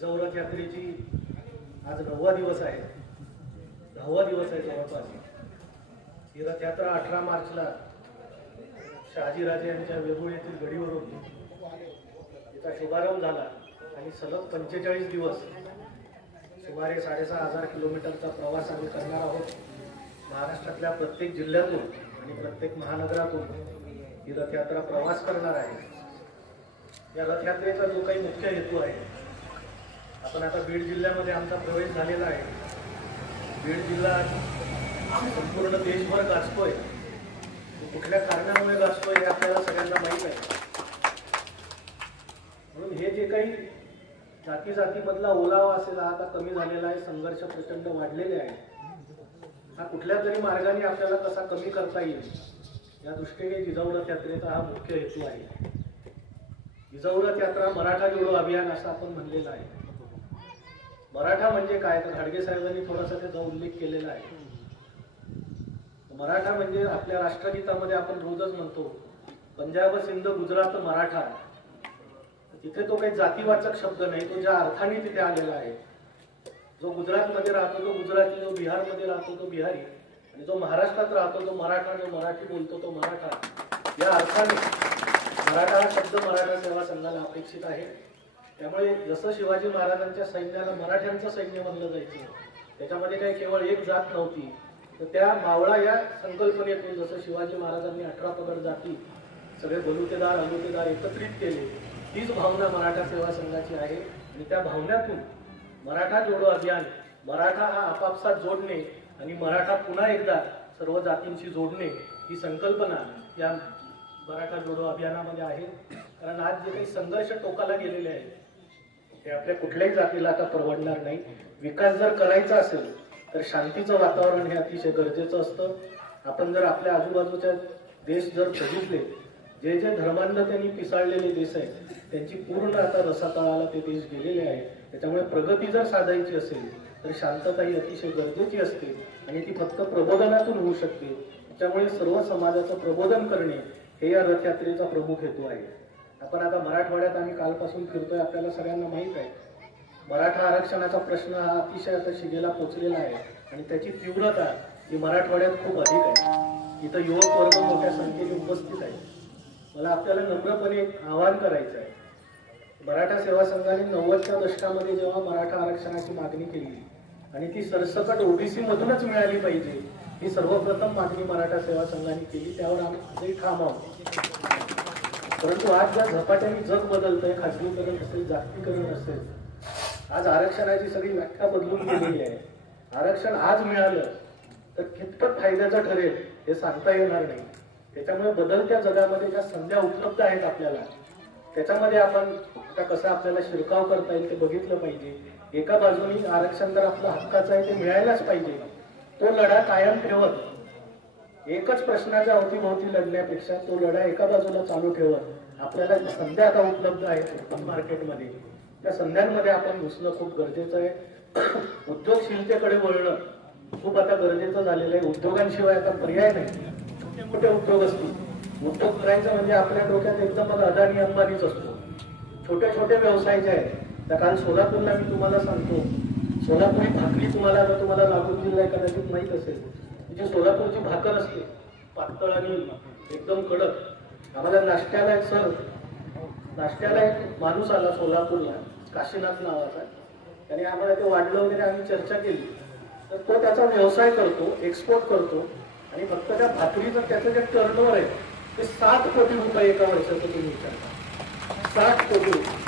जिजाऊ यात्रेची आज नववा दिवस आहे. दहावा दिवस आहे जवळपास. ही रथयात्रा अठरा मार्चला शहाजीराजे यांच्या वेरूळ येथील गडीवरून तिचा शुभारंभ झाला. आणि सलग पंचेचाळीस दिवस सुमारे साडेसहा हजार किलोमीटरचा प्रवास आम्ही करणार आहोत. महाराष्ट्रातल्या प्रत्येक जिल्ह्यातून आणि प्रत्येक महानगरातून ही रथयात्रा प्रवास करणार आहे. या रथयात्रेचा जो काही मुख्य हेतू आहे आपण आता बीड जिल्ह्यामध्ये आमचा प्रवेश झालेला आहे. बीड जिल्हा संपूर्ण देशभर गाजतोय. कुठल्या कारणामुळे गाजतोय हे आपल्याला सगळ्यांना माहीत आहे. म्हणून हे जे काही जाती जातीमधला ओलावा असेल हा आता कमी झालेला आहे संघर्ष प्रचंड वाढलेले आहे. हा कुठल्या तरी मार्गाने आपल्याला कसा कमी करता येईल या दृष्टीने जिजाऊरथ यात्रेचा हा मुख्य हेतू आहे. जिजाऊरथ यात्रा मराठा जोडो अभियान असं आपण म्हणलेलं आहे. मराठा म्हणजे काय? तर खाडगे साहेबांनी थोडासा त्याचा उल्लेख केलेला आहे. मराठा म्हणजे आपल्या राष्ट्रगीतामध्ये आपण रोजच म्हणतो पंजाब सिंध गुजरात मराठा. तिथे तो काही जातीवाचक शब्द नाही तो ज्या अर्थाने तिथे आलेला आहे. जो गुजरातमध्ये राहतो तो गुजराती जो बिहारमध्ये राहतो तो बिहारी. आणि जो महाराष्ट्रात राहतो तो मराठा जो मराठी बोलतो तो मराठा. या अर्थाने मराठा हा शब्द मराठा सेवा संघाला अपेक्षित आहे. त्यामुळे जसं शिवाजी महाराजांच्या सैन्याला मराठ्यांचं सैन्य म्हणलं जायचं त्याच्यामध्ये काही केवळ एक जात नव्हती तर त्या मावळा या संकल्पनेतून जसं शिवाजी महाराजांनी अठरा पगड जाती सगळे बलुतेदार अलुतेदार एकत्रित केले तीच भावना मराठा सेवा संघाची आहे. आणि त्या भावनातून मराठा जोडो अभियान मराठा हा आपापसात जोडणे आणि मराठा पुन्हा एकदा सर्व जातींशी जोडणे ही संकल्पना या मराठा जोडो अभियानामध्ये आहे. कारण आज जे काही संघर्ष टोकाला गेलेले आहेत हे आपल्या कुठल्याही जातीला आता परवडणार नाही. विकास जर करायचा असेल तर शांतीचं वातावरण हे अतिशय गरजेचं असतं. आपण जर आपल्या आजूबाजूच्या देश जर बघितले जे जे धर्मांध पिसाळलेले देश आहेत त्यांची पूर्ण आता रसातळाला ते देश गेलेले आहे त्याच्यामुळे प्रगती जर साधायची असेल तर शांतता ही अतिशय गरजेची असते आणि ती फक्त प्रबोधनातून होऊ शकते. त्याच्यामुळे सर्व समाजाचं प्रबोधन करणे हे या रथयात्रेचा प्रमुख हेतू आहे. आपण आता मराठवाड्यात आम्ही कालपासून फिरतोय आपल्याला सगळ्यांना माहीत आहे. मराठा आरक्षणाचा प्रश्न हा अतिशय आता शिगेला पोचलेला आहे आणि त्याची तीव्रता ही मराठवाड्यात खूप अधिक आहे. इथं युवक वर्ग मोठ्या संख्येने उपस्थित आहे मला आपल्याला नम्रपणे आवाहन करायचं आहे. मराठा सेवा संघाने नव्वदच्या दशकामध्ये जेव्हा मराठा आरक्षणाची मागणी केली आणि ती सरसकट ओबीसी मधूनच मिळाली पाहिजे ही सर्वप्रथम मागणी मराठा सेवा संघाने केली. त्यावर आम्ही ठाम आहोत. परंतु आज ज्या झपाट्याने जग बदलतंय खाजगीकरण असेल जागतिकीकरण असेल आज आरक्षणाची सगळी व्याख्या बदलून गेलेली आहे. आरक्षण आज मिळालं तर कितपत फायद्याचं ठरेल हे सांगता येणार नाही. त्याच्यामुळे बदलत्या जगामध्ये ज्या संध्या उपलब्ध आहेत आपल्याला त्याच्यामध्ये आपण आता कसं आपल्याला शिरकाव करता येईल ते बघितलं पाहिजे. एका बाजूनी आरक्षण जर आपलं हक्काचं आहे ते मिळायलाच पाहिजे. तो लढा कायम ठेवत एकच प्रश्नाच्या अवतीभोवती लढण्यापेक्षा तो लढा एका बाजूला चालू ठेवत आपल्याला संध्या आता उपलब्ध आहेत मार्केटमध्ये त्या संध्यांमध्ये आपण घुसणं खूप गरजेचं आहे. उद्योगशीलतेकडे वळणं खूप आता गरजेचं झालेलं आहे. उद्योगांशिवाय आता पर्याय नाही. छोटे मोठे उद्योग असतील. उद्योग करायचं म्हणजे आपल्या डोक्यात एकदम मग अदानी अंबानीच असतो. छोटे छोटे व्यवसाय जे आहेत तर काल सोलापूरला मी तुम्हाला सांगतो. सोलापुरी भाकरी तुम्हाला आता तुम्हाला लातूर जिल्हा कदाचित माहीत असेल. जी सोलापूरची भाकर असते पातळ आणि एकदम कडक. आम्हाला नाश्त्याला एक सर नाश्त्याला एक माणूस आला सोलापूरला काशीनाथ नावाचा. त्याने आम्हाला ते वाढलं वगैरे आम्ही चर्चा केली. तर तो त्याचा व्यवसाय करतो एक्सपोर्ट करतो. आणि फक्त त्या भाकरीचं त्याचं जे टर्नओव्हर आहे ते सात कोटी रुपये एका वर्षाचं तुम्ही विचारता सात कोटी रुपये.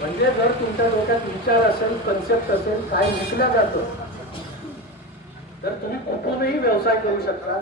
म्हणजे जर तुमच्या डोक्यात विचार असेल कन्सेप्ट असेल काय विकलं जातं तर तुम्ही कुठूनही व्यवसाय करू शकता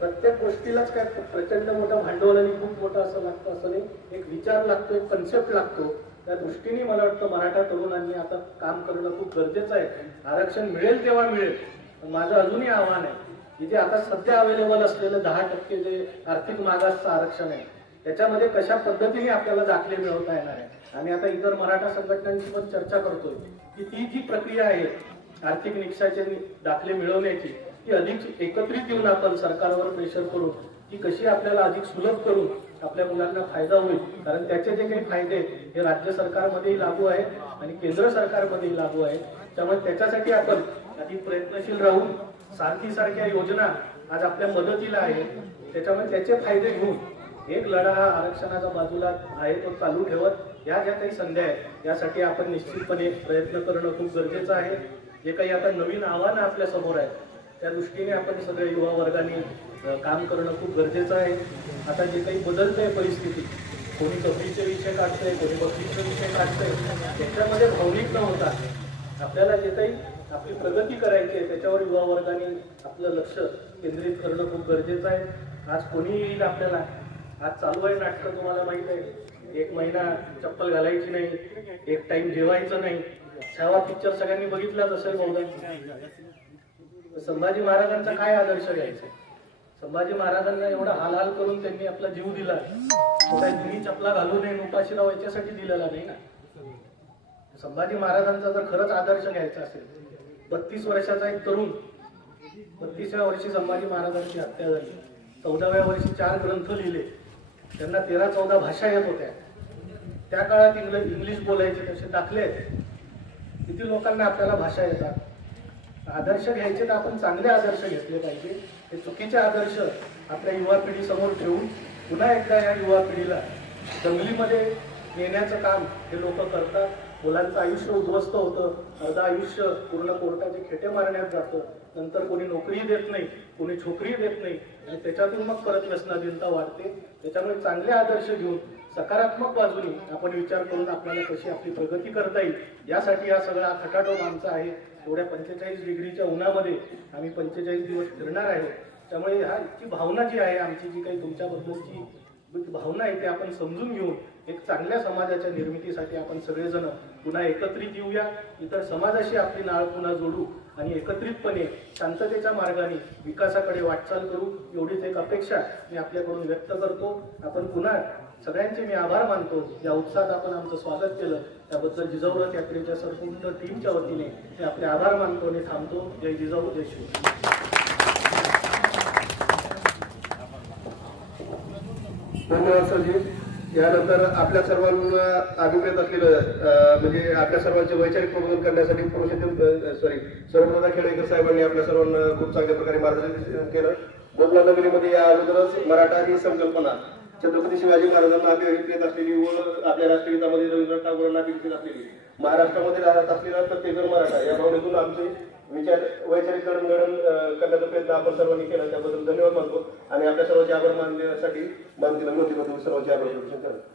प्रत्येक गोष्टीलाच काय प्रचंड मोठं भांडवल आणि खूप मोठं असं लागतं असं नाही. एक विचार लागतो एक कन्सेप्ट लागतो. त्या दृष्टीने मला वाटतं मराठा तरुणांनी आता काम करणं खूप गरजेचं आहे. आरक्षण मिळेल तेव्हा मिळेल. माझं अजूनही आव्हान आहे की जे आता सध्या अवेलेबल असलेलं दहा टक्के जे आर्थिक मागासचं आरक्षण आहे त्याच्यामध्ये कशा पद्धतीने आपल्याला दाखले मिळवता येणार आहे? आम्ही आता इतर मराठा संघटनांची पण चर्चा करतोय की ती जी प्रक्रिया आहे आर्थिक निकषाचे दाखले मिळवण्याची ती अधिक एकत्रित येऊन आपण सरकारवर प्रेशर करू. ती कशी आपल्याला अधिक सुलभ करून आपल्या मुलांना फायदा होईल? कारण त्याचे जे काही फायदे हे राज्य सरकारमध्येही लागू आहे आणि केंद्र सरकारमध्येही लागू आहे त्यामुळे त्याच्यासाठी आपण अधिक प्रयत्नशील राहून सारखी सारख्या योजना आज आपल्या मदतीला आहे त्याच्यामुळे त्याचे फायदे घेऊन एक लढा हा आरक्षणाच्या बाजूला आहे तो चालू ठेवत या ज्या काही संध्या आहेत यासाठी आपण निश्चितपणे प्रयत्न करणं खूप गरजेचं आहे. जे काही आता नवीन आव्हानं आपल्यासमोर आहेत त्या दृष्टीने आपण सगळ्या युवा वर्गाने काम करणं खूप गरजेचं आहे. आता जे काही बदलतंय परिस्थिती कोणी कपडीचे विषय काढतंय कोणी बकरीचे विषय काढतंय त्याच्यामध्ये भावनिक न होता आपल्याला जे काही आपली प्रगती करायची आहे त्याच्यावर युवा वर्गाने आपलं लक्ष केंद्रित करणं खूप गरजेचं आहे. आज कोणी येईल आपल्याला आज चालू आहे नाटकं तुम्हाला माहीत आहे. एक महिना चप्पल घालायची नाही एक टाइम जेवायचं नाही. छावा पिक्चर सगळ्यांनी बघितलाच असेल बहुधा संभाजी महाराजांचा काय आदर्श घ्यायचा? संभाजी महाराजांना एवढा हाल हाल करून त्यांनी आपला जीव दिला. जुनी चपला घालू नये उपाशी याच्यासाठी दिलेला नाही ना? संभाजी महाराजांचा जर खरंच आदर्श घ्यायचा असेल बत्तीस वर्षाचा एक तरुण बत्तीसव्या वर्षी संभाजी महाराजांची हत्या झाली. चौदाव्या वर्षी चार ग्रंथ लिहिले. त्यांना तेरा चौदा भाषा येत होत्या. त्या काळात इंग्लिश इंग्लिश बोलायचे तसे दाखले किती लोकांना आपल्याला भाषा येतात? आदर्श घ्यायचे तर आपण चांगले आदर्श घेतले पाहिजे. हे चुकीचे आदर्श आपल्या युवा पिढीसमोर ठेवून पुन्हा एकदा या युवा पिढीला जंगलीमध्ये नेण्याचं काम हे लोक करतात. मुलांचं आयुष्य उद्ध्वस्त होतं. अर्धा आयुष्य पूर्ण कोर्टाचे खेटे मारण्यात जातं. नंतर कोणी नोकरी देत नाही कोणी छोकरी देत नाही. आणि त्याच्यातून मग परत व्यसनाधीनता वाढते. त्याच्यामुळे चांगले आदर्श घेऊन सकारात्मक बाजूने आपण विचार करून आपल्याला कशी आपली प्रगती करता येईल यासाठी हा सगळा खटाटोप आमचा आहे. एवढ्या पंचेचाळीस डिग्रीच्या उन्हामध्ये आम्ही पंचेचाळीस दिवस फिरणार आहे. त्यामुळे ह्या इतकी भावना जी आहे आमची जी काही तुमच्याबद्दलची भावना आहे ती आपण समजून घेऊन एक चांगल्या समाजाच्या निर्मितीसाठी आपण सगळेजण पुन्हा एकत्रित येऊया. इतर समाजाशी आपली नाळ पुन्हा जोडू. आणि एकत्रितपणे शांततेच्या मार्गाने विकासाकडे वाटचाल करू एवढीच एक अपेक्षा मी आपल्याकडून व्यक्त करतो. आपण पुन्हा सगळ्यांचे मी आभार मानतो. या उत्साहात आपण आमचं स्वागत केलं. त्याबद्दल जिजाऊ रथ यात्रेच्या संपूर्ण टीमच्या वतीने मी आपले आभार मानतो आणि थांबतो. जय जिजाऊ जय शिव धन्यवाद सरजी यानंतर आपल्या सर्वांना अभिप्रेत असलेलं म्हणजे आपल्या सर्वांचे वैचारिक प्रबोधन करण्यासाठी पुरुषोत्तम सॉरी सर्वप्रदा खेडेकर साहेबांनी आपल्या सर्वांना खूप चांगल्या प्रकारे मार्गदर्शन केलं. बोबला नगरीमध्ये या अगोदरच मराठा ही संकल्पना छत्रपती शिवाजी महाराजांना अभिप्रेत असलेली व आपल्या राष्ट्रगीतामध्ये रवींद्रनाथ टागोरांना अभिप्रेत असलेली. महाराष्ट्रामध्ये राहत असलेला प्रत्येक मराठा या भावनेतून आमचे विचार वैचारिक करून अं, करण्याचा प्रयत्न आपण सर्वांनी केला त्याबद्दल धन्यवाद मानतो. आणि आपल्या सर्वांचे आभार मानण्यासाठी मानतीला विनंती करतो सर्वांचे आभार व्यक्त करतो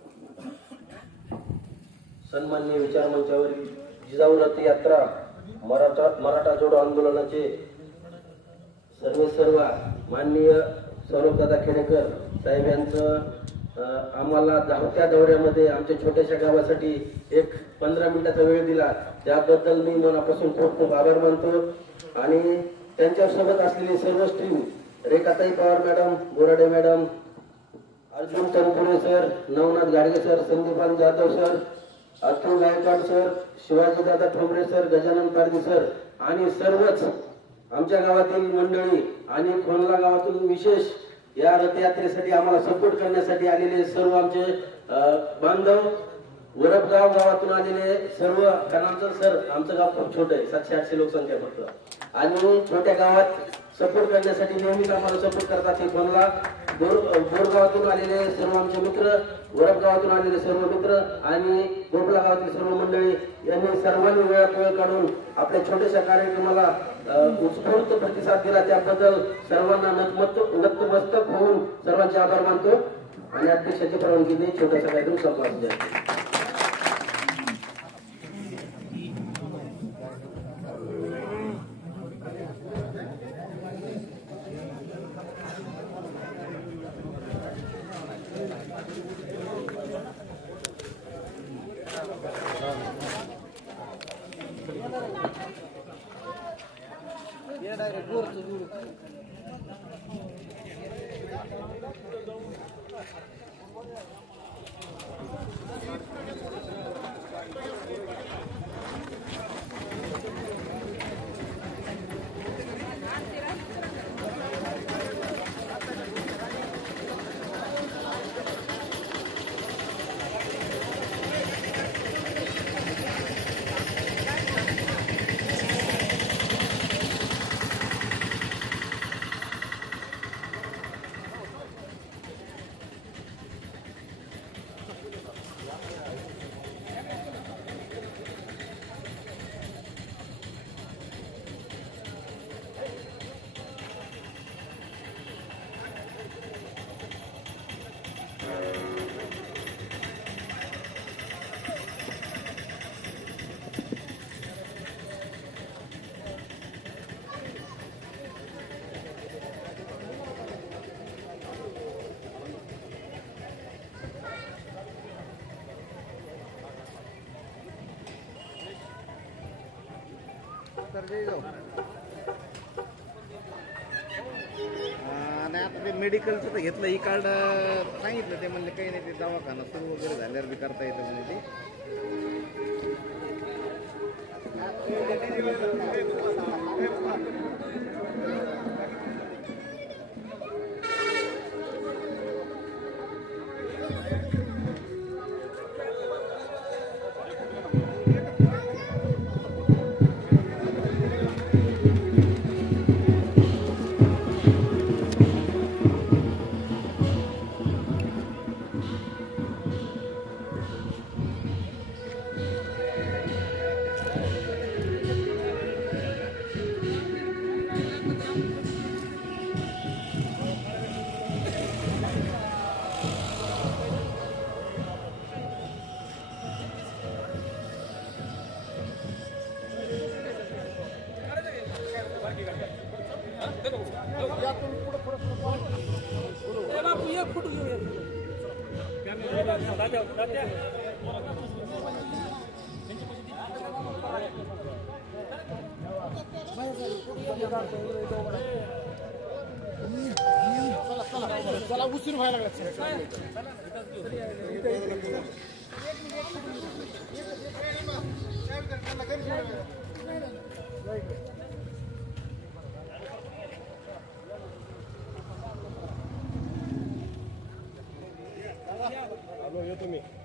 सन्मान्य विचार मंचावरील जिजाऊ रथ यात्रा मराठा मराठा जोडो आंदोलनाचे सर्व सर्व माननीय सौरभदादा खेडेकर साहेब यांचं आम्हाला धावत्या दौऱ्यामध्ये आमच्या छोट्याशा गावासाठी एक पंधरा मिनिटाचा वेळ दिला. त्याबद्दल मी मनापासून खूप खूप आभार मानतो. आणि त्यांच्यासोबत असलेली सर्व team Rekhatai Pawar madam Borade madam Arjun Tanpure sir Navnath Gadge sir Sandipan Jadhav sir Atul Gaikwad sir Shivaji Dada Thombare sir Gajanan Pardi sir आणि सर्वच आमच्या गावातील मंडळी आणि खोनला गावातून विशेष या रथयात्रेसाठी आम्हाला सपोर्ट करण्यासाठी आलेले सर्व आमचे बांधव वरपगाव गावातून आलेले सर्व कारण आमचं सर आमचं गाव खूप छोटं आहे सातशे आठशे लोकसंख्या फक्त. आणि छोट्या गावात सपोर्ट करण्यासाठी नेहमीच आम्हाला सपोर्ट करतात हे फोनला बोर बोरगावातून आलेले सर्व आमचे मित्र वरप गावातून आलेले सर्व मित्र आणि बोपला गावातील सर्व मंडळी यांनी सर्वांनी वेळात वेळ काढून आपल्या छोट्याशा कार्यक्रमाला उत्स्फूर्त प्रतिसाद दिला. त्याबद्दल सर्वांना नतमत नतमस्तक होऊन सर्वांचे आभार मानतो. आणि अध्यक्षाची परवानगी नाही छोटासा कार्यक्रम संपला नाही आता ते मेडिकलचं तर घेतलं ही कार्ड सांगितलं ते म्हणले काही नाही ते दवाखाना सुरू वगैरे झाल्यावर बी करता येतं म्हणजे ते. चला उशीर व्हायला लागला Alô, eu também.